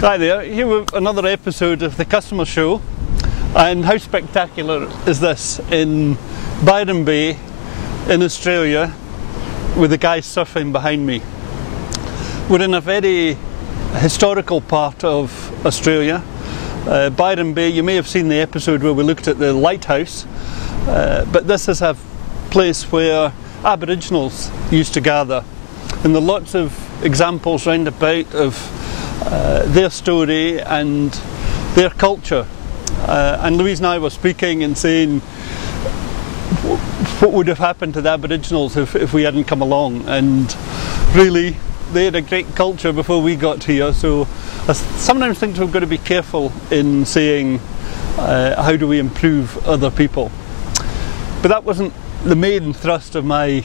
Hi there, here with another episode of the Customer Show. And how spectacular is this in Byron Bay in Australia with the guys surfing behind me. We're in a very historical part of Australia. Byron Bay, you may have seen the episode where we looked at the lighthouse, but this is a place where Aboriginals used to gather, and there are lots of examples round about of their story and their culture. And Louise and I were speaking and saying what would have happened to the Aboriginals if we hadn't come along, and really they had a great culture before we got here, so I sometimes think we've got to be careful in saying how do we improve other people. But that wasn't the main thrust of my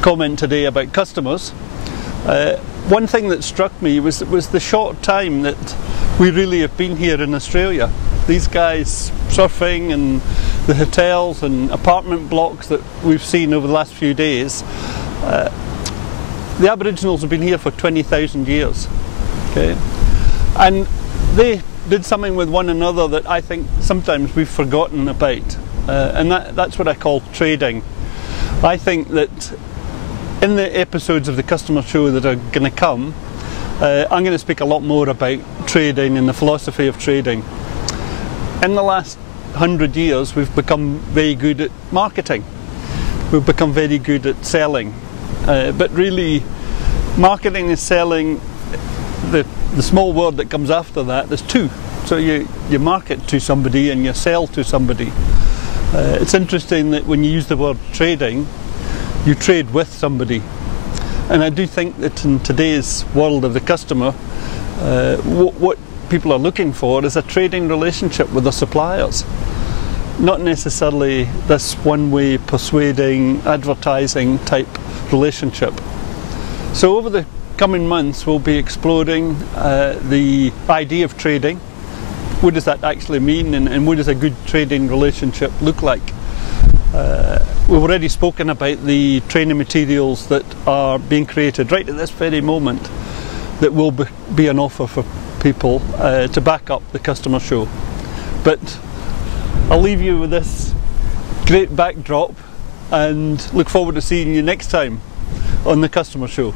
comment today about customers. One thing that struck me was the short time that we really have been here in Australia. These guys surfing and the hotels and apartment blocks that we've seen over the last few days. The Aboriginals have been here for 20,000 years, okay? And they did something with one another that I think sometimes we've forgotten about, and that's what I call trading. I think that in the episodes of the Customer Show that are going to come, I'm going to speak a lot more about trading and the philosophy of trading. In the last 100 years, we've become very good at marketing. We've become very good at selling. But really, marketing and selling, the small word that comes after that, there's two. So you market to somebody and you sell to somebody. It's interesting that when you use the word trading, you trade with somebody. And I do think that in today's world of the customer, what people are looking for is a trading relationship with their suppliers. Not necessarily this one-way persuading, advertising type relationship. So over the coming months we'll be exploring the idea of trading. What does that actually mean, and what does a good trading relationship look like? We've already spoken about the training materials that are being created right at this very moment that will be an offer for people to back up the Customer Show. But I'll leave you with this great backdrop and look forward to seeing you next time on the Customer Show.